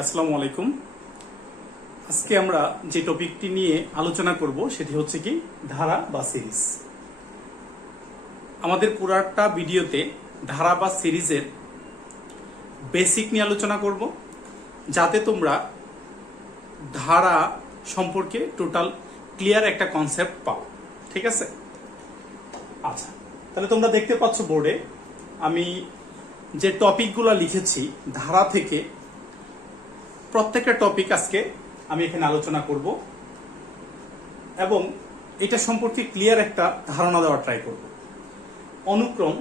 আসসালামু আলাইকুম। আজকে আমরা যে টপিকটি নিয়ে আলোচনা করব সেটি হচ্ছে কি ধারা বা সিরিজ। আমাদের পুরাটা ভিডিওতে ধারা বা সিরিজের বেসিক নিয়ে আলোচনা করব, যাতে তোমরা ধারা সম্পর্কে টোটাল ক্লিয়ার একটা কনসেপ্ট পাও। ঠিক আছে? আচ্ছা, তাহলে তোমরা দেখতে পাচ্ছ বোর্ডে আমি যে টপিকগুলো লিখেছি ধারা থেকে, প্রত্যেকটা টপিক আজকে আমি এখানে আলোচনা করব এবং এটা সম্পর্কে ক্লিয়ার একটা ধারণা দেওয়ার ট্রাই করব। অনুক্রম,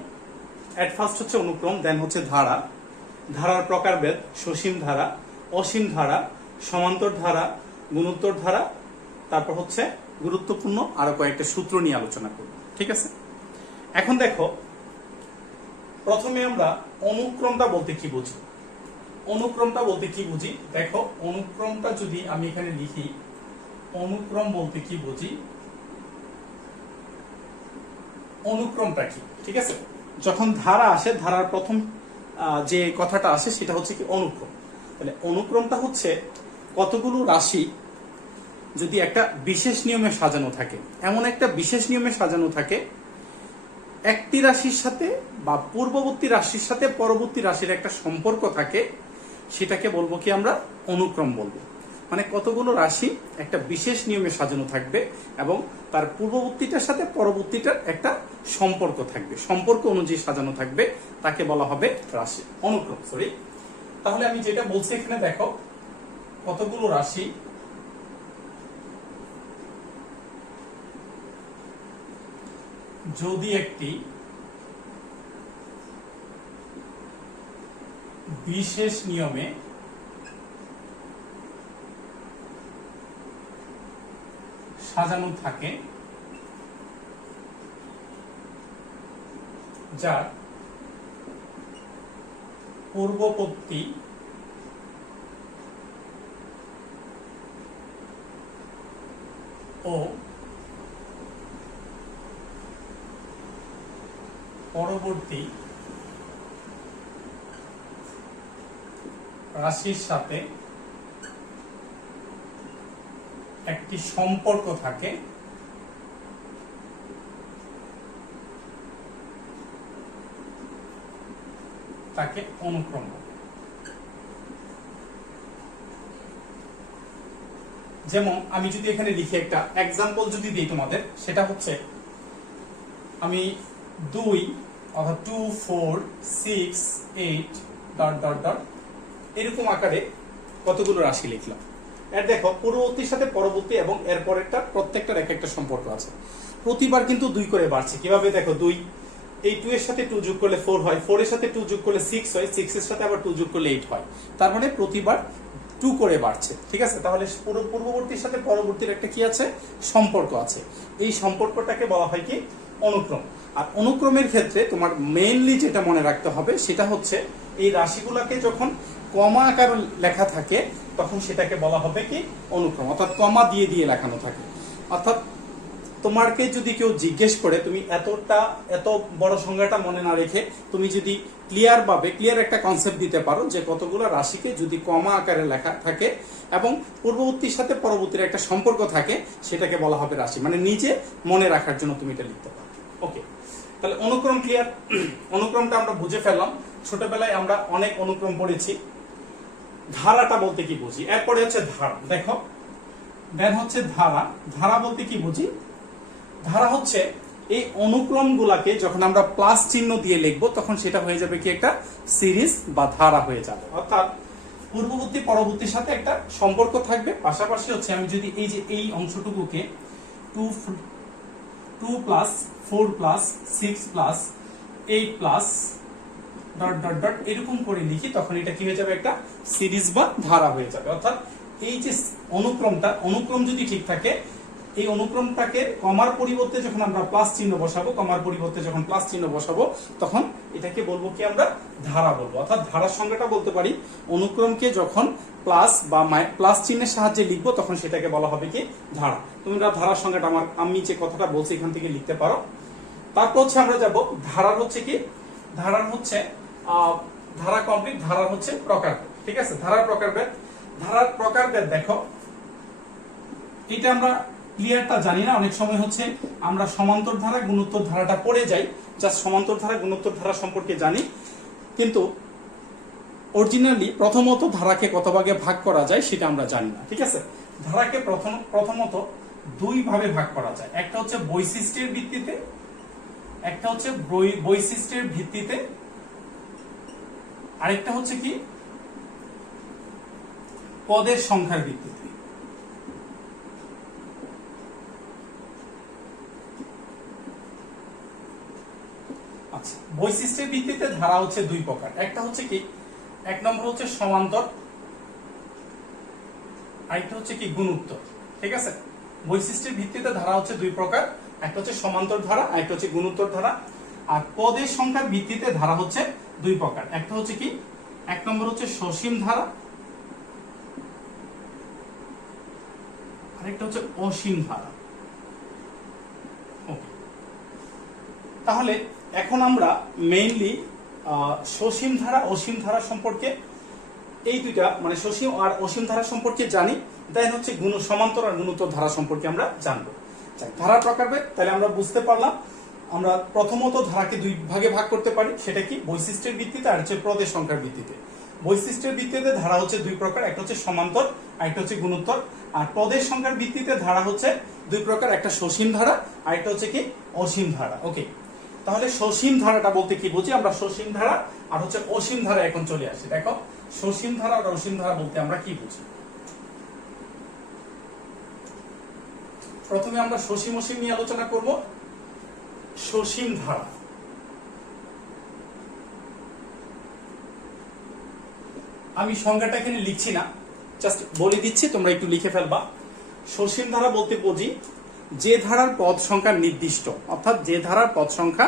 এট ফার্স্ট হচ্ছে অনুক্রম, দেন হচ্ছে ধারা, ধারার প্রকারভেদ, সসীম ধারা, অসীম ধারা, সমান্তর ধারা, গুণোত্তর ধারা, তারপর হচ্ছে গুরুত্বপূর্ণ আরো কয়েকটা সূত্র নিয়ে আলোচনা করব। ঠিক আছে? এখন দেখো, প্রথমে আমরা অনুক্রমটা বলতে কি বুঝি। অনুক্রমটা বলতে কি বুঝি দেখো, অনুক্রমটা যদি আমি এখানে লিখি, অনুক্রম বলতে কি বুঝি, অনুক্রমটা কি? ঠিক আছে, যখন ধারা আসে, ধারার প্রথম যে কথাটা আসে সেটা হচ্ছে কি অনুক্রম। তাহলে অনুক্রমটা হচ্ছে কতগুলো রাশি যদি একটা বিশেষ নিয়মে সাজানো থাকে, এমন একটা বিশেষ নিয়মে সাজানো থাকে, একটি রাশির সাথে বা পূর্ববর্তী রাশির সাথে পরবর্তী রাশির একটা সম্পর্ক থাকে, সেটাকে বলবো কি আমরা অনুক্রম বলবো। মানে কতগুলো রাশি একটা বিশেষ নিয়মে সাজানো থাকবে এবং তার পূর্ববর্তীটার সাথে পরবর্তীটার একটা সম্পর্ক থাকবে, সম্পর্ক অনুযায়ী সাজানো থাকবে, তাকে বলা হবে রাশি, অনুক্রম। সরি, তাহলে আমি যেটা বলছি এখানে দেখো, কতগুলো রাশি যদি একটি বিশেষ নিয়মে সাজানো থাকে, যার পূর্ববর্তী ও পরবর্তী রাশির সাথে একটি সম্পর্ক থাকে, তাকে অনুক্রম বলে। যেমন আমি যদি এখানে লিখে একটা এক্সাম্পল যদি দিই তোমাদের, সেটা হচ্ছে আমি 2 অথবা 2 4 6 8 ডট ডট ডট এরকম আকারে কতগুলো রাশি লিখলাম। এর দেখো, পূর্ববর্তীর সাথে পরবর্তী এবং এর পরেরটা প্রত্যেকটার এক একটা সম্পর্ক আছে। প্রতিবার কিন্তু 2 করে বাড়ছে। কিভাবে দেখো, 2 এই 2 এর সাথে 2 যোগ করলে 4 হয়, 4 এর সাথে 2 যোগ করলে 6 হয়, 6 এর সাথে আবার 2 যোগ করলে 8 হয়। তার মানে প্রতিবার 2 করে বাড়ছে। ঠিক আছে? তাহলে পূর্ববর্তীর সাথে পরবর্তীর একটা কি আছে, সম্পর্ক আছে। এই সম্পর্কটাকে বলা হয় কি অনুক্রম। আর অনুক্রমের ক্ষেত্রে তোমার মেইনলি যেটা মনে রাখতে হবে সেটা হচ্ছে, এই রাশিগুলোকে যখন কমা আকারে লেখা থাকে তখন সেটাকে বলা হবে কি অনুক্রম, অর্থাৎ কমা দিয়ে দিয়ে লেখানো থাকে। অর্থাৎ তোমাকে যদি কেউ জিজ্ঞেস করে, তুমি এত বড় সংজ্ঞাটা মনে না রেখে তুমি যদি ক্লিয়ার একটা কনসেপ্ট দিতে পারো যে কতগুলো রাশিকে যদি কমা আকারে লেখা থাকে এবং পূর্ববর্তীর সাথে পরবর্তীর একটা সম্পর্ক থাকে, সেটাকে বলা হবে রাশি। মানে নিজে মনে রাখার জন্য তুমি এটা লিখতে পারো। ওকে, তাহলে অনুক্রম ক্লিয়ার। অনুক্রমটা আমরা বুঝে ফেললাম। ছোটবেলায় আমরা অনেক অনুক্রম পড়েছি। ধারাটা বলতে কি বুঝি, এরপরে হচ্ছে ধারা। দেখো, দেন হচ্ছে ধারা। ধারা বলতে কি বুঝি, ধারা হচ্ছে এই অনুক্রম গুলাকে যখন আমরা প্লাস চিহ্ন দিয়ে লিখবো তখন সেটা হয়ে যাবে কি একটা সিরিজ বা ধারা হয়ে যাবে। অর্থাৎ পূর্ববর্তী পরবর্তীর সাথে একটা সম্পর্ক থাকবে, পাশাপাশি হচ্ছে আমি যদি এই যে এই অংশটুকুকে 2 plus 4 plus 6 plus 8 plus dot dot dot এরকম করে লিখি, তখন এটা কি হয়ে যাবে, একটা সিরিজ বা ধারা হয়ে যাবে। অর্থাৎ এই যে অনুক্রম যদি ঠিক থাকে, এই অনুক্রমটাকে কমার পরিবর্তে যখন আমরা প্লাস চিহ্ন বসাবো, কমার পরিবর্তে যখন প্লাস চিহ্ন বসাবো, তখন এটাকে বলবো কি আমরা ধারা বলবো। অর্থাৎ ধারার সংজ্ঞাটা বলতে পারি, অনুক্রমকে যখন প্লাস বা প্লাস চিহ্নের সাহায্যে লিখবো তখন সেটাকে বলা হবে কি ধারা। তোমরা ধারার সংজ্ঞাটা আমি যে কথাটা বলছি এখান থেকে লিখতে পারো। তারপর হচ্ছে আমরা যাব ধারার হচ্ছে কি, ধারার হচ্ছে ধারা কমপ্লিট, ধারার হচ্ছে প্রকার। ঠিক আছে, ধারার প্রকারভেদ। ধারার প্রকারভেদ দেখো, এটা আমরা ক্লিয়ারটা জানি না, অনেক সময় হচ্ছে আমরা সমান্তর ধারা গুণোত্তর ধারাটা পড়ে যাই, জাস্ট সমান্তর ধারা গুণোত্তর ধারা সম্পর্কে জানি, কিন্তু অরিজিনালি প্রথমত ধারাকে কত ভাগে ভাগ করা যায় সেটা আমরা জানি না। ঠিক আছে, ধারাকে প্রথমত দুই ভাবে ভাগ করা যায়, একটা হচ্ছে বৈশিষ্ট্যের ভিত্তিতে, একটা হচ্ছে বৈশিষ্ট্যের ভিত্তিতে, আরেকটা হচ্ছে কি পদের সংখ্যার ভিত্তিতে। আচ্ছা, বৈশিষ্ট্যের ভিত্তিতে ধারা হচ্ছে দুই প্রকার, একটা হচ্ছে কি এক নম্বর হচ্ছে সমান্তর, আরেকটা হচ্ছে কি গুণোত্তর। ঠিক আছে, বৈশিষ্ট্যের ভিত্তিতে ধারা হচ্ছে দুই প্রকার, একটা হচ্ছে সমান্তর ধারা, আরেকটা হচ্ছে গুণোত্তর ধারা। আর পদের সংখ্যার ভিত্তিতে ধারা হচ্ছে দুই প্রকার, একটা হচ্ছে কি এক নম্বর হচ্ছে সসীম ধারা, আরেকটা হচ্ছে অসীম ধারা। ওকে, তাহলে এখন আমরা মেইনলি সসীম ধারা অসীম ধারা সম্পর্কে, এই দুইটা মানে সসীম আর অসীম ধারা সম্পর্কে জানি, দেন হচ্ছে সমান্তর আর গুণোত্তর ধারা সম্পর্কে আমরা জানবো। ধারার প্রকারভেদ, তাহলে আমরা বুঝতে পারলাম আমরা প্রথমত ধারাকে দুই ভাগে ভাগ করতে পারি, সেটা কি বৈশিষ্ট্যের ভিত্তিতে আর হচ্ছে পদের সংখ্যার ভিত্তিতে। বৈশিষ্ট্যের ভিত্তিতে ধারা হচ্ছে দুই প্রকার, একটা হচ্ছে সমান্তর আর একটা হচ্ছে গুণোত্তর। আর পদের সংখ্যার ভিত্তিতে ধারা হচ্ছে দুই প্রকার, একটা সসীম ধারা আর একটা হচ্ছে কি অসীম ধারা। ওকে, তাহলে সসীম ধারাটা বলতে কি বুঝি আমরা, সসীম ধারা আর হচ্ছে অসীম ধারা এখন চলে আসে। দেখো, সসীম ধারা আর অসীম ধারা বলতে আমরা কি বুঝি। প্রথমে আমরা সসীম অসীম নিয়ে আলোচনা করব। সসীম ধারা, আমি সংজ্ঞাটা এখানে লিখছি না, জাস্ট বলে দিচ্ছি, তোমরা একটু লিখে ফেলবা। সসীম ধারা বলতে বুঝি যে ধারার পদ সংখ্যা নির্দিষ্ট, অর্থাৎ যে ধারার পদ সংখ্যা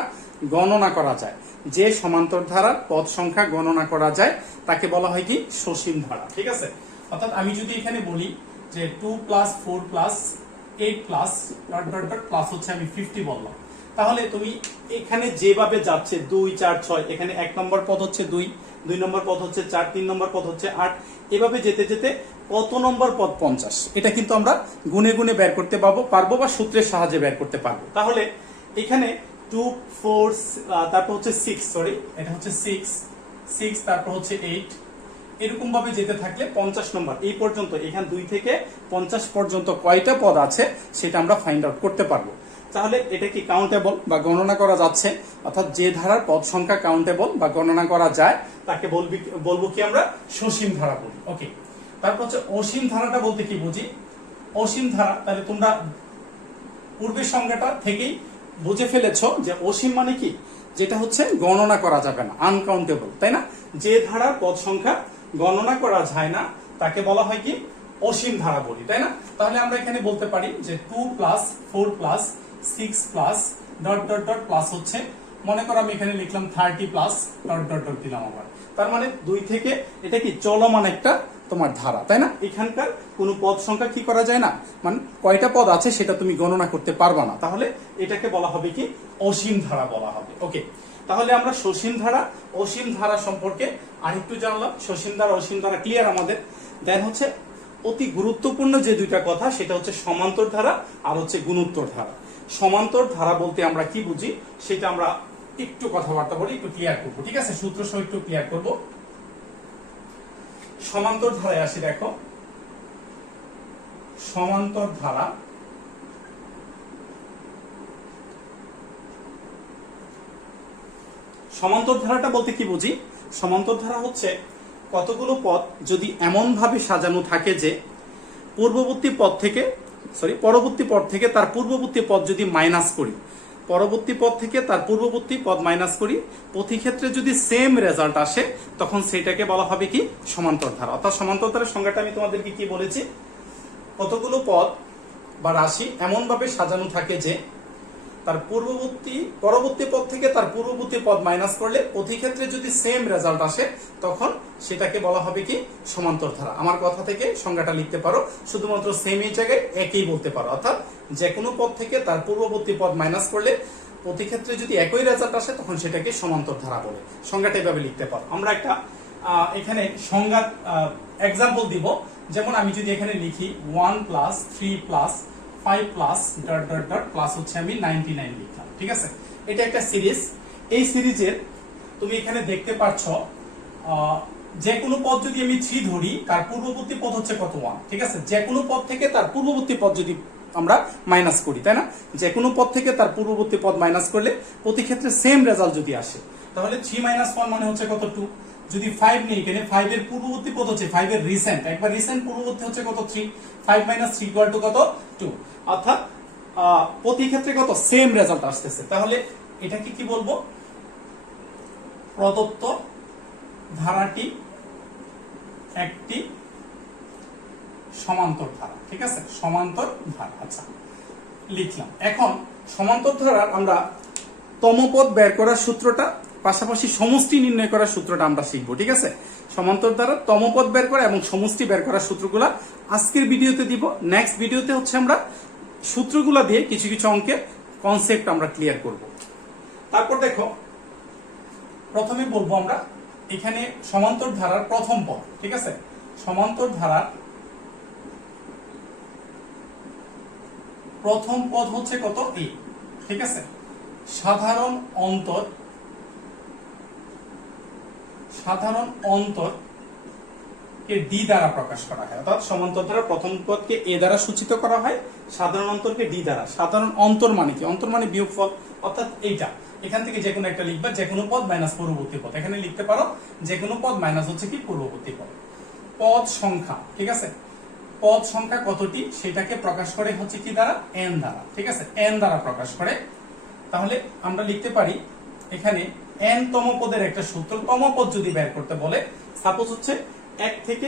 গণনা করা যায়, যে সমান্তর ধারার পদ সংখ্যা গণনা করা যায় তাকে বলা হয় কি সসীম ধারা। ঠিক আছে, অর্থাৎ আমি যদি এখানে বলি যে 2 + 4 + 8 প্লাস হচ্ছে আমি 50 বললাম, তাহলে তুমি এখানে যেভাবে যাচ্ছে 2 4 6, এখানে 1 নম্বর পদ হচ্ছে 2, 2 নম্বর পদ হচ্ছে 4, 3 নম্বর পদ হচ্ছে 8, এভাবে যেতে যেতে কত নম্বর পদ 50, এটা কিন্তু আমরা গুনে গুনে বের করতে পারবো বা সূত্রের সাহায্যে বের করতে পারবো। তাহলে এখানে 2 4 তারপর হচ্ছে 6, সরি এটা হচ্ছে 6 তারপর হচ্ছে 8, এরকম ভাবে যেতে থাকলে 50 নম্বর এই পর্যন্ত, এখানে 2 থেকে 50 পর্যন্ত কয়টা পদ আছে সেটা আমরা ফাইন্ড আউট করতে পারবো। তাহলে এটা কি কাউন্টেবল বা গণনা করা যাচ্ছে, অর্থাৎ যে ধারার পদ সংখ্যা কাউন্টেবল বা গণনা করা যায় তাকে বলবো কি আমরা সসীম ধারা বলি। ওকে, তারপর হচ্ছে অসীম ধারাটা বলতে কি বুঝি। অসীম ধারা, তাহলে তোমরা পূর্বের সংজ্ঞাটা থেকেই বুঝে ফেলেছো যে অসীম মানে কি, যেটা হচ্ছে গণনা করা যাবে না, আনকাউন্টেবল, তাই না? যে ধারার পদ সংখ্যা গণনা করা যায় না তাকে বলা হয় কি অসীম ধারা বলি, তাই না? তাহলে আমরা এখানে বলতে পারি যে 2 + 4 + 6 + ... প্লাস হচ্ছে, মনে করো আমি এখানে লিখলাম 30 + ... দিলাম আবার, তার মানে 2 থেকে, এটা কি চলমান একটা তোমার ধারা, তাই না? এখানকার কোনো পদ সংখ্যা কি করা যায় না, মানে কয়টা পদ আছে সেটা তুমি গণনা করতে পারবা না, তাহলে এটাকে বলা হবে কি অসীম ধারা বলা হবে। ওকে, তাহলে আমরা সসীম ধারা অসীম ধারা সম্পর্কে আরেকটু জানলাম। সসীম ধারা অসীম ধারা ক্লিয়ার আমাদের। দেন হচ্ছে অতি গুরুত্বপূর্ণ যে দুইটা কথা, সেটা হচ্ছে সমান্তর ধারা আর হচ্ছে গুণোত্তর ধারা। সমান্তর ধারা বলতে আমরা কি বুঝি সেটা আমরা একটু কথাবার্তা বলি, একটু ক্লিয়ার করবো। ঠিক আছে, সূত্র সহ একটু ক্লিয়ার করব। সমান্তর ধারায় আসি, দেখো সমান্তর ধারা সমান্তর ধারাটা বলতে কি বুঝি, সমান্তর ধারা হচ্ছে কতগুলো পদ যদি এমন ভাবে সাজানো থাকে যে পরবর্তী পদ থেকে তার পূর্ববর্তী পদ যদি মাইনাস করি, পরবর্তী পদ থেকে তার পূর্ববর্তী পদ মাইনাস করি, প্রতি ক্ষেত্রে যদি সেম রেজাল্ট আসে তখন সেটাকে বলা হবে কি সমান্তর ধারা। অর্থাৎ সমান্তর ধারার সংজ্ঞাটা আমি তোমাদেরকে কি বলেছি, কতগুলো পদ বা রাশি এমন ভাবে সাজানো থাকে যে তার পরবর্তী পদ থেকে তার পূর্ববর্তী পদ মাইনাস করলে প্রতি ক্ষেত্রে যদি সেম রেজাল্ট আসে তখন সেটাকে বলা হবে কি সমান্তর ধারা। আমার কথা থেকে সংজ্ঞাটা লিখতে পারো, শুধুমাত্র সেম এই জায়গায় একই বলতে পারো, অর্থাৎ যে কোনো পদ থেকে তার পূর্ববর্তী পদ মাইনাস করলে প্রতি ক্ষেত্রে যদি একই রেজাল্ট আসে তখন সেটাকে সমান্তর ধারা বলে। সংজ্ঞাটা এভাবে লিখতে পারো। আমরা একটা এখানে সংজ্ঞা এক্সাম্পল দিব। যেমন আমি যদি এখানে লিখি 1 plus 3 plus 5 plus dot dot dot plus হচ্ছে আমি 99 লিখলাম, ঠিক আছে। এটা একটা সিরিজ। এই সিরিজের তুমি এখানে দেখতে পাচ্ছ যে কোনো পদ যদি আমি 3 ধরি তার পূর্ববর্তী পদ হচ্ছে কত 1, ঠিক আছে। যে কোনো পদ থেকে তার পূর্ববর্তী পদ যদি আমরা মাইনাস করি, তাই না, যে কোনো পদ থেকে তার পূর্ববর্তী পদ মাইনাস করলে প্রতি ক্ষেত্রে সেম রেজাল্ট যদি আসে, তাহলে 3 - 1 মানে হচ্ছে কত 2। যদি 5 নেই, এখানে 5 এর পূর্ববর্তী পদ হচ্ছে 5 এর রিসেন্ট, একবার রিসেন্ট পূর্ববর্তী হচ্ছে কত 3, 5 - 3 = কত 2, অর্থাৎ প্রতি ক্ষেত্রে কত সেম রেজাল্ট আসতেছে। তাহলে এটাকে কি বলবো, প্রদত্ত ধারাটি একটি সমান্তর ধারা, ঠিক আছে, সমান্তর ধারা। আচ্ছা, লিখলাম। এখন সমান্তর ধারার আমরা তমপদ বের করার সূত্রটা, পাশাপাশি সমষ্টি নির্ণয় করার সূত্রটা আমরা শিখবো, ঠিক আছে। সমান্তর ধারার তমপদ বের করা এবং সমষ্টি বের করার সূত্রগুলা আজকের ভিডিওতে দিব। নেক্সট ভিডিওতে হচ্ছে আমরা সূত্রগুলা দিয়ে কিছু কিছু অঙ্কের কনসেপ্ট আমরা ক্লিয়ার করব। তারপর দেখো, প্রথমে বলবো আমরা এখানে সমান্তর ধারার প্রথম পদ, ঠিক আছে। সমান্তর ধারার প্রথম পদ হচ্ছে কত a, ঠিক আছে। সাধারণ অন্তর কে d দ্বারা প্রকাশ করা হয়, অর্থাৎ সমান্তর ধারার প্রথম পদকে a দ্বারা সূচিত করা হয়, সাধারণ অন্তরকে d দ্বারা। সাধারণ অন্তর মানে কি, অন্তর মানে বিয়োগফল, অর্থাৎ এইটা এখান থেকে যে কোনো একটা লিখবা, যে কোনো পদ মাইনাস পূর্ববর্তী পদ। এখানে লিখতে পারো যে কোনো পদ মাইনাস হচ্ছে কি পূর্ববর্তী পদ। পদ সংখ্যা, ঠিক আছে, পদ সংখ্যা কতটি সেটাকে প্রকাশ করে হচ্ছে কি দ্বারা, n দ্বারা, ঠিক আছে, n দ্বারা প্রকাশ করে। তাহলে আমরা লিখতে পারি এখানে n তম পদের একটা সূত্র। তম পদ যদি বের করতে বলে, সাপোজ হচ্ছে 1 থেকে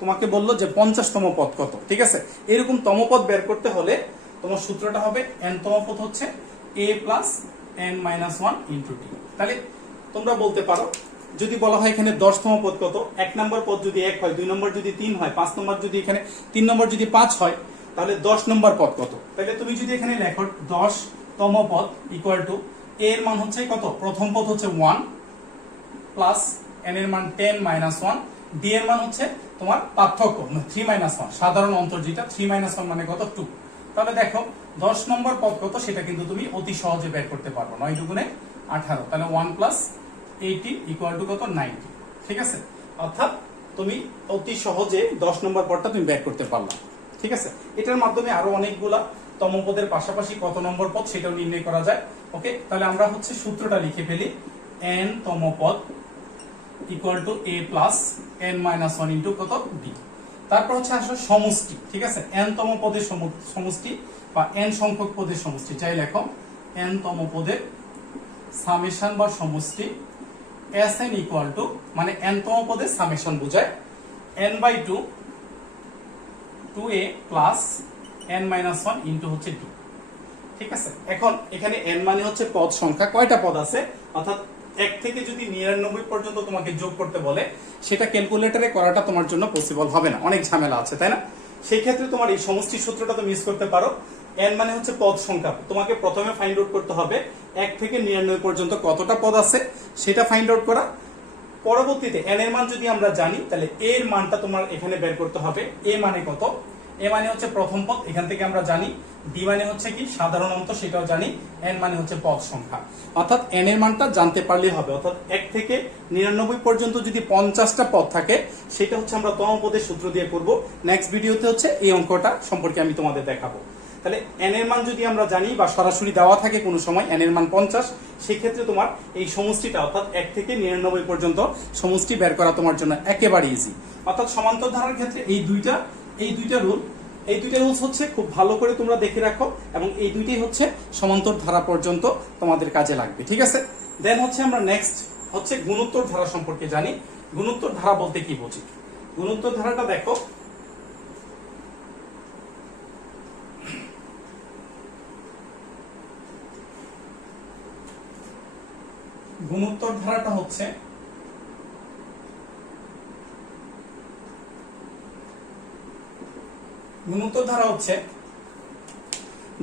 তোমাকে বললো যে 50তম পদ কত, ঠিক আছে। এরকম তম পদ বের করতে হলে তোমার সূত্রটা হবে n তম পদ হচ্ছে a plus n - 1 into t। তাহলে তোমরা বলতে পারো, যদি বলা হয় এখানে 10তম পদ কত, 1 নম্বর পদ যদি 1 হয়, 2 নম্বর যদি 3 হয়, 5 নম্বর যদি এখানে 3 নম্বর যদি 5 হয়, তাহলে 10 নম্বর পদ কত। তাহলে তুমি যদি এখানে লেখো 10তম পদ ইকুয়াল টু a এর মান হচ্ছে কত, প্রথম পদ হচ্ছে 1 প্লাস n এর মান 10 - 1, d এর মান হচ্ছে তোমার পার্থক্য 3 - 1, সাধারণ অন্তর যেটা 3 - 1 মানে কত 2। তাহলে দেখো 10 নম্বর পদ কত সেটা কিন্তু তুমি অতি সহজে বের করতে পারবে। 9 দুগুণে 18, তাহলে 1 প্লাস 80 ইকুয়াল টু কত 90, ঠিক আছে। অর্থাৎ তুমি অতি সহজে 10 নম্বর পদটা তুমি বের করতে পারলা, ঠিক আছে। এটার মাধ্যমে আরো অনেকগুলা তম পদের পাশাপাশি কত নম্বর পদ সেটাও নির্ণয় করা যায়। ওকে, তাহলে আমরা হচ্ছে সূত্রটা লিখে ফেলি, n তম পদ equal to a plus n - 1 into কত b। তারপর হচ্ছে আসলে সমষ্টি, ঠিক আছে, n তম পদের সমষ্টি বা n সংখ্যক পদের সমষ্টি, যাই লেখো n তম পদের সামেশন বা সমষ্টি Sn ইকুয়াল টু, মানে n তম পদের সামেশন বোঝায় n/2 2a plus n - 1 into হচ্ছে d, ঠিক আছে। এখন এখানে n মানে হচ্ছে পদ সংখ্যা, কয়টা পদ আছে, অর্থাৎ 1 থেকে যদি 99 পর্যন্ত তোমাকে যোগ করতে বলে, সেটা ক্যালকুলেটরে করাটা তোমার জন্য পসিবল হবে না, অনেক ঝামেলা আছে, তাই না। সেই ক্ষেত্রে তোমার এই সমষ্টি সূত্রটা তুমি ইউজ করতে পারো। n মানে হচ্ছে পদ সংখ্যা, তোমাকে প্রথমে ফাইন্ড আউট করতে হবে 1 থেকে 99 পর্যন্ত কতটা পদ আছে সেটা ফাইন্ড আউট করা। পরবর্তীতে n এর মান যদি আমরা জানি, তাহলে a এর মানটা তোমার এখানে বের করতে হবে। a মানে কত, a মানে হচ্ছে প্রথম পদ, এখান থেকে আমরা জানি। d মানে হচ্ছে কি সাধারণ অন্তর, সেটাও জানি। n মানে হচ্ছে পদ সংখ্যা, অর্থাৎ n এর মানটা জানতে পারলেই হবে। অর্থাৎ 1 থেকে 99 পর্যন্ত যদি 50টা পদ থাকে, সেটা হচ্ছে আমরা তম পদের সূত্র দিয়ে করব। নেক্সট ভিডিওতে হচ্ছে এই অঙ্কটা সম্পর্কে আমি তোমাদের দেখাবো। তাহলে n এর মান যদি আমরা জানি বা সরাসরি দেওয়া থাকে কোনো সময় n এর মান 50, সেই ক্ষেত্রে তোমার এই সমষ্টিটা অর্থাৎ 1 থেকে 99 পর্যন্ত সমষ্টি বের করা তোমার জন্য একেবারে ইজি। অর্থাৎ সমান্তর ধারার ক্ষেত্রে এই দুইটা রুলস হচ্ছে খুব ভালো করে তোমরা দেখে রাখো, এবং এই দুইটাই হচ্ছে সমান্তর ধারা পর্যন্ত তোমাদের কাজে লাগবে, ঠিক আছে। দেন হচ্ছে আমরা নেক্সট হচ্ছে গুণোত্তর ধারা সম্পর্কে জানি। গুণোত্তর ধারা বলতে কি বুঝি, গুণোত্তর ধারাটা দেখো, গুণোত্তর ধারাটা হচ্ছে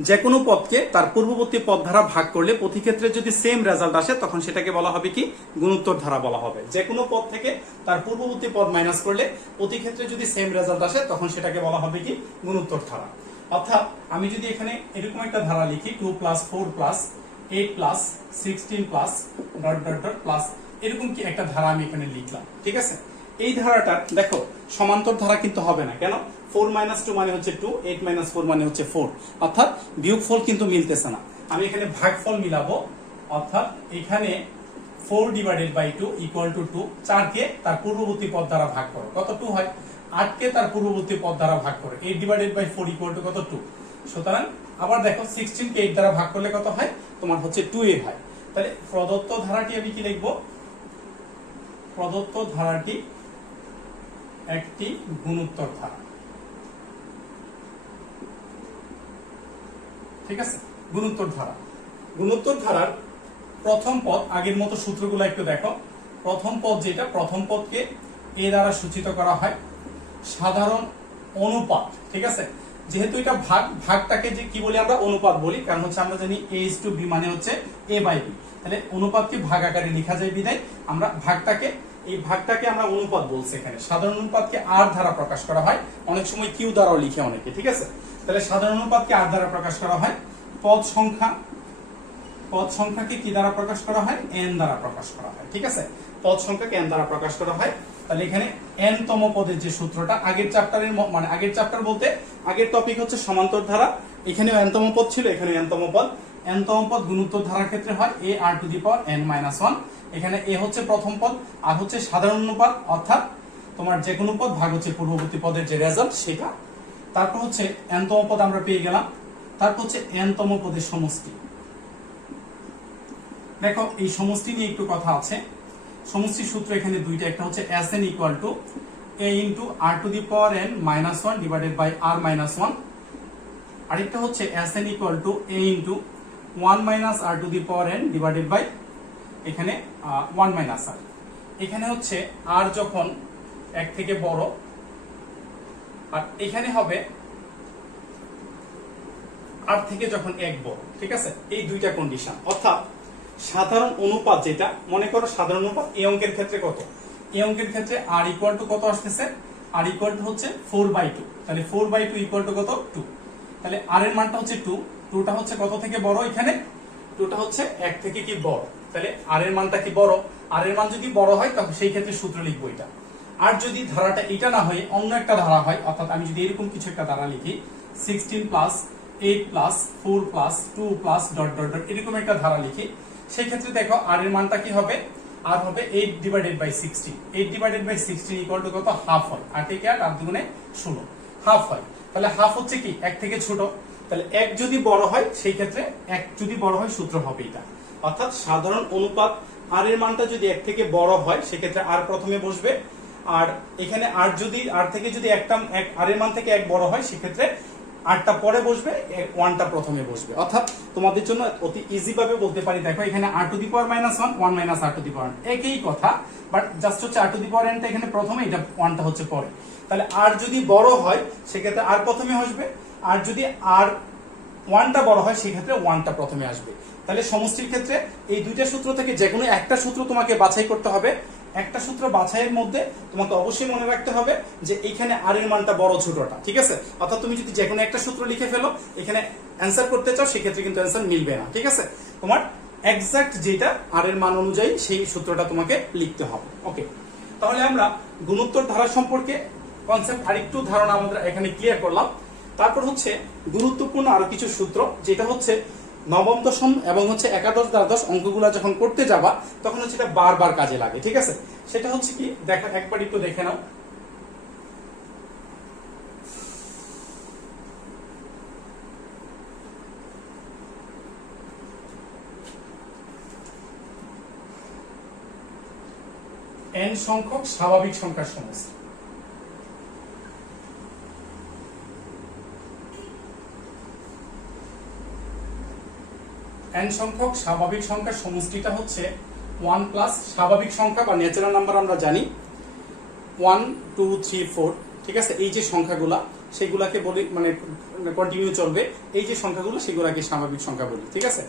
যে কোনো পদকে তার পূর্ববর্তী পদ দ্বারা ভাগ করলে প্রতি ক্ষেত্রে যদি সেম রেজাল্ট আসে তখন সেটাকে বলা হবে কি গুণোত্তর ধারা বলা হবে। যে কোনো পদ থেকে তার পূর্ববর্তী পদ মাইনাস করলে প্রতি ক্ষেত্রে যদি সেম রেজাল্ট আসে তখন সেটাকে বলা হবে কি গুণোত্তর ধারা। অর্থাৎ আমি যদি এখানে এরকম একটা ধারা লিখি 2 + 4 + 8 + 16 + ... প্লাস এরকম কি একটা ধারা আমি এখানে লিখলাম, ঠিক আছে। এই ধারাটা দেখো সমান্তর ধারা কিন্তু হবে না, কেন? 4 - 2 মানে হচ্ছে 2, 8 - 4 মানে হচ্ছে 4, অর্থাৎ বিয়োগফল কিন্তু মিলতেছে না। আমি এখানে ভাগফল মিলাবো, অর্থাৎ এখানে 4/2 = 2, 4 কে তার পূর্ববর্তী পদ দ্বারা ভাগ করো, কত 2 হয়। 8 কে তার পূর্ববর্তী পদ দ্বারা ভাগ করো, 8/4 = কত 2। সুতরাং আবার দেখো 16 কে 8 দ্বারা ভাগ করলে কত হয়, তোমার হচ্ছে 2a হয়। তাহলে প্রদত্ত ধারাটি আমি কি লিখবো, প্রদত্ত ধারাটি একটি গুণোত্তর ধারা, ঠিক আছে। গুণোত্তর ধারা, গুণোত্তর ধারার প্রথম পদ, আগের মতো সূত্রগুলো একটু দেখো। প্রথম পদ যেটা, প্রথম পদকে এ দ্বারা সূচিত করা হয় সাধারণ অনুপাত, ঠিক আছে। যেহেতু এটা ভাগ, ভাগটাকে যে কি বলি আমরা, অনুপাত বলি, কারণ হচ্ছে আমরা জানি a/b মানে হচ্ছে a/b। তাহলে অনুপাতকে ভাগ আকারে লেখা যায় বিধায় আমরা ভাগটাকে, এই ভাগটাকে আমরা অনুপাত বলছি। এখানে সাধারণ অনুপাতকে r দ্বারা প্রকাশ করা হয়, অনেক সময় q দ্বারাও লিখে অনেকে, ঠিক আছে। তাহলে সাধারণ অনুপাতকে r দ্বারা প্রকাশ করা হয়। পদ সংখ্যা, পদ সংখ্যাকে কি দ্বারা প্রকাশ করা হয়, n দ্বারা প্রকাশ করা হয়, ঠিক আছে। পদ সংখ্যাকে n দ্বারা প্রকাশ করা হয়। তাহলে এখানে n তম পদের যে সূত্রটা, আগের চ্যাপ্টারের মানে আগের চ্যাপ্টার বলতে আগের টপিক হচ্ছে সমান্তর ধারা, এখানেও n তম পদ ছিল, এখানে n তম পদ। n তম পদ গুণোত্তর ধারার ক্ষেত্রে হয় ar⁻n - 1। এখানে a হচ্ছে প্রথম পদ, আর হচ্ছে সাধারণ অনুপাত, অর্থাৎ তোমার যে কোনো পদ ভাগ হচ্ছে পূর্ববর্তী পদের যে রেজাল্ট সেটা। তারপর হচ্ছে n তম পদ আমরা পেয়ে গেলাম। তারপর হচ্ছে n তম পদের সমষ্টি। দেখো এই সমষ্টি নিয়ে একটু কথা আছে। সমষ্টির সূত্র এখানে দুইটা, একটা হচ্ছে Sn = a × r⁻n - 1 / r-1, আরেকটা হচ্ছে Sn = a × 1 - r⁻n এখানে 1 - r। এখানে হচ্ছে r যখন 1 থেকে বড়, আর এখানে হবে r থেকে যখন 1 বড়, ঠিক আছে। এই দুইটা কন্ডিশন। অর্থাৎ সাধারণ অনুপাত যেটা, মনে করো সাধারণ অনুপাত এই অঙ্কের ক্ষেত্রে কত, এই অঙ্কের ক্ষেত্রে r = কত আসতেছে, r = হচ্ছে 4/2। তাহলে 4/2 = কত, 2। তাহলে r এর মানটা হচ্ছে 2, 2টা হচ্ছে কত থেকে বড়, এখানে 2টা হচ্ছে 1 থেকে কি বড়। তাহলে r এর মানটা কি বড়, r এর মান যদি বড় হয় তখন সেই ক্ষেত্রে সূত্র লিখবো এটা। আর যদি ধারাটা এটা না হয়, অন্য একটা ধারা হয়, অর্থাৎ আমি যদি এরকম কিছু একটা ধারা লিখি 16 + 8 + 4 + 2 + ... এরকম একটা ধারা লিখি, সেই ক্ষেত্রে দেখো r এর মানটা কি হবে, r হবে 8/16। 8/16 = কত, হাফ হয়। 8 × 8 = 16, হাফ হয়। তাহলে হাফ হচ্ছে কি 1 থেকে ছোট। তাহলে 1 যদি বড় হয়, সেই ক্ষেত্রে 1 যদি বড় হয় সূত্র হবে এটা। অর্থাৎ সাধারণ অনুপাত r এর মানটা যদি 1 থেকে বড় হয়, সেক্ষেত্রে r প্রথমে বসবে। আর এখানে r যদি r থেকে যদি একটা r এর মান থেকে 1 বড় হয়, সেক্ষেত্রে rটা পরে বসবে, 1টা প্রথমে বসবে। অর্থাৎ তোমাদের জন্য অতি ইজি ভাবে বলতে পারি, দেখো এখানে r⁻-1 1 - r⁻n একই কথা, বাট জাস্ট হচ্ছে r⁻n টা এখানে প্রথমে, এটা 1টা হচ্ছে পরে। তাহলে r যদি বড় হয় সেক্ষেত্রে r প্রথমে আসবে, আর যদি r 1টা বড় হয় সেক্ষেত্রে 1টা প্রথমে আসবে। তাহলে সমষ্টির ক্ষেত্রে এই দুইটা সূত্র থেকে যে কোনো একটা সূত্র তোমাকে বাছাই করতে হবে। একটা সূত্র বাছাইয়ের মধ্যে তোমাকে অবশ্যই মনে রাখতে হবে যে এখানে r এর মানটা বড় ছোটটা, ঠিক আছে। অর্থাৎ তুমি যদি যে কোনো একটা সূত্র লিখে ফেলো, এখানে অ্যান্সার করতে চাও, সেক্ষেত্রে কিন্তু অ্যান্সার মিলবে না, ঠিক আছে। তোমার এক্সাক্ট যেটা r এর মান অনুযায়ী সেই সূত্রটা তোমাকে লিখতে হবে। ওকে, তাহলে আমরা গুণোত্তর ধারা সম্পর্কে কনসেপ্ট আরেকটু ধারণা আমাদের এখানে ক্লিয়ার করলাম। তারপর হচ্ছে গুরুত্বপূর্ণ আরো কিছু সূত্র, যেটা হচ্ছে নবম দশম এবং হচ্ছে একাদশ দ্বাদশ অঙ্কগুলা যখন করতে যাবা তখন হচ্ছে এটা বারবার কাজে লাগে, ঠিক আছে। সেটা হচ্ছে কি, দেখা একবার একটু দেখে নাও। n সংখ্যক স্বাভাবিক সংখ্যার সমষ্টি। n সংখ্যক স্বাভাবিক সংখ্যার সমষ্টিটা হচ্ছে 1 + স্বাভাবিক সংখ্যা বা ন্যাচারাল নাম্বার আমরা জানি 1 2 3 4, ঠিক আছে, এই যে সংখ্যাগুলা সেগুলাকে বলি মানে কন্টিনিউ চলবে, এই যে সংখ্যাগুলো সেগুলাকে স্বাভাবিক সংখ্যা বলি। ঠিক আছে,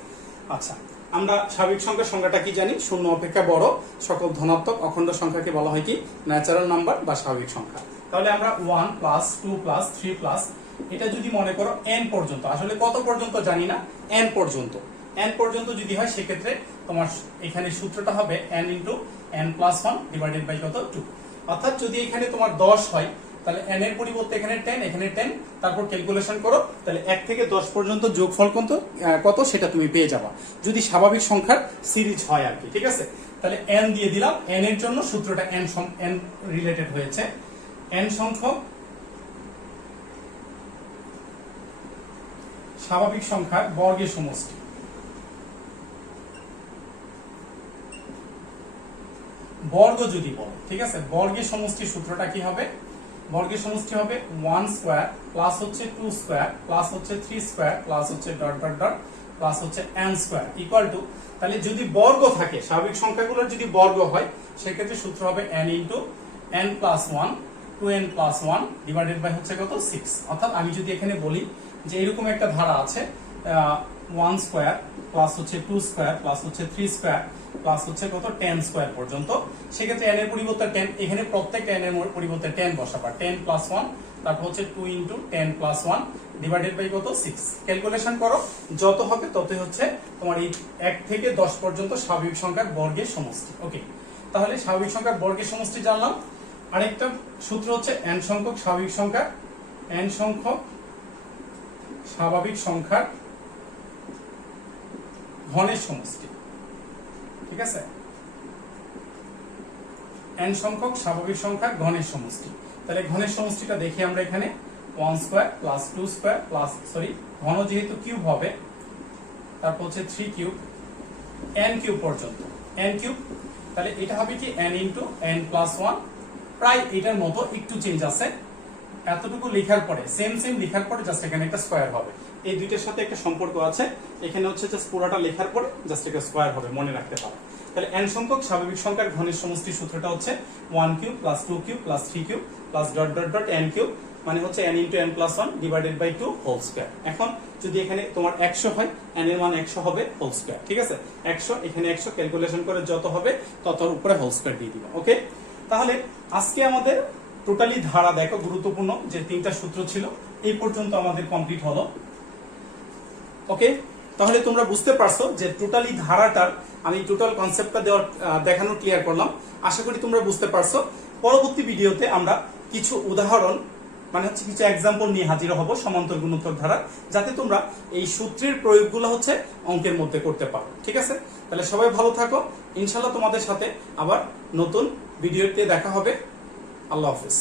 আচ্ছা আমরা স্বাভাবিক সংখ্যার সংখ্যাটা কি জানি, শূন্য অপেক্ষা বড় সকল ধনাত্মক অখণ্ড সংখ্যাকে বলা হয় কি ন্যাচারাল নাম্বার বা স্বাভাবিক সংখ্যা। তাহলে আমরা 1 প্লাস 2 প্লাস 3 প্লাস এটা যদি মনে করো n পর্যন্ত, আসলে কত পর্যন্ত জানি না, n পর্যন্ত যদি হয় সেক্ষেত্রে তোমার এখানে সূত্রটা হবে n into n plus 1 divided by কত 2। অর্থাৎ যদি এখানে তোমার 10 হয় তাহলে n এর পরিবর্তে এখানে 10, এখানে 10, তারপর ক্যালকুলেশন করো, তাহলে 1 থেকে 10 পর্যন্ত যোগফল কত সেটা তুমি পেয়ে যাবা, যদি স্বাভাবিক সংখ্যার সিরিজ হয় আর কি। ঠিক আছে, তাহলে n দিয়ে দিলাম, n এর জন্য সূত্রটা n রিলেটেড হয়েছে, n সংখ্যক স্বাভাবিক সংখ্যার বর্গের সমষ্টি। বর্গ যদি বলো, ঠিক আছে, বর্গের সমষ্টির সূত্রটা কি হবে, বর্গের সমষ্টি হবে 1 স্কয়ার প্লাস হচ্ছে 2 স্কয়ার প্লাস হচ্ছে 3 স্কয়ার প্লাস হচ্ছে ডট ডট ডট প্লাস হচ্ছে n স্কয়ার ইকুয়াল টু, তাহলে যদি বর্গ থাকে স্বাভাবিক সংখ্যাগুলোর যদি বর্গ হয় সেক্ষেত্রে সূত্র হবে n into n plus 1 2n plus 1 divided by হচ্ছে কত 6। অর্থাৎ আমি যদি এখানে বলি যে এরকম একটা ধারা আছে 1 স্কয়ার প্লাস হচ্ছে 2 স্কয়ার প্লাস হচ্ছে 3 স্কয়ার প্লাস হচ্ছে কত 10 স্কয়ার পর্যন্ত, সেক্ষেত্রে n এর পরিবর্তে 10, এখানে প্রত্যেকটা n এর পরিবর্তে 10 বসাবা, 10 প্লাস 1 তারপর হচ্ছে 2 ইন্টু 10 প্লাস 1 ডিভাইডেড বাই কত 6। ক্যালকুলেশন করো, যত হবে ততই হচ্ছে তোমার এই 1 থেকে 10 পর্যন্ত স্বাভাবিক সংখ্যার বর্গের সমষ্টি। ওকে, তাহলে স্বাভাবিক সংখ্যার বর্গের সমষ্টি জানলাম। আরেকটা সূত্র হচ্ছে n সংখ্যক স্বাভাবিক সংখ্যা, n সংখ্যক স্বাভাবিক সংখ্যার ঘনের সমষ্টি। ঠিক আছে, n সংখ্যক স্বাভাবিক সংখ্যার ঘনের সমষ্টি। তাহলে ঘনের সমষ্টিটা দেখি আমরা এখানে 1 স্কয়ার প্লাস 2 স্কয়ার প্লাস ঘন যেহেতু কিউব হবে তারপর হচ্ছে 3 কিউব n কিউব পর্যন্ত, n কিউব, তাহলে এটা হবে কি n ইনটু n প্লাস 1, প্রায় এটার মতো একটু চেঞ্জ আছে, এতটুকু লেখার পরে সেম লেখার পরে জাস্ট এখানে একটা স্কয়ার হবে, এই দুইটার সাথে একটা সম্পর্ক আছে, এখানে হচ্ছে জাস্ট পুরোটা লেখার পরে জাস্ট একটা স্কয়ার হবে, মনে রাখতে পারো। তাহলে n সংখ্যক স্বাভাবিক সংখ্যার ঘনের সমষ্টির সূত্রটা হচ্ছে 1 cube plus 2 cube plus 3 cube plus dot dot dot n cube, মানে হচ্ছে n into n plus 1 divided by 2 whole square. এখন যদি এখানে তোমার 100 হয় n এর মান 100 হবে হোল স্কয়ার। ঠিক আছে, 100 এখানে 100 ক্যালকুলেশন করে যত হবে ততর উপরে হোল স্কয়ার দিয়ে দিবা। ওকে, তাহলে আজকে আমাদের টোটালি ধারা দেখো গুরুত্বপূর্ণ যে 3টা সূত্র ছিল এই পর্যন্ত আমাদের কমপ্লিট হলো। ওকে, তাহলে তোমরা বুঝতে পারছো যে টোটালি ধারাটার আমি টোটাল কনসেপ্টটা দেখানো ক্লিয়ার করলাম, আশা করি তোমরা বুঝতে পারছো। পরবর্তী ভিডিওতে আমরা কিছু উদাহরণ মানে হচ্ছে কিছু এক্সাম্পল নিয়ে হাজির হব সমান্তর গুণোত্তর ধারা, যাতে তোমরা এই সূত্রের প্রয়োগগুলো হচ্ছে অঙ্কের মধ্যে করতে পারো। ঠিক আছে, তাহলে সবাই ভালো থাকো, ইনশাআল্লাহ তোমাদের সাথে আবার নতুন ভিডিওতে দেখা হবে। আল্লাহ হাফেজ।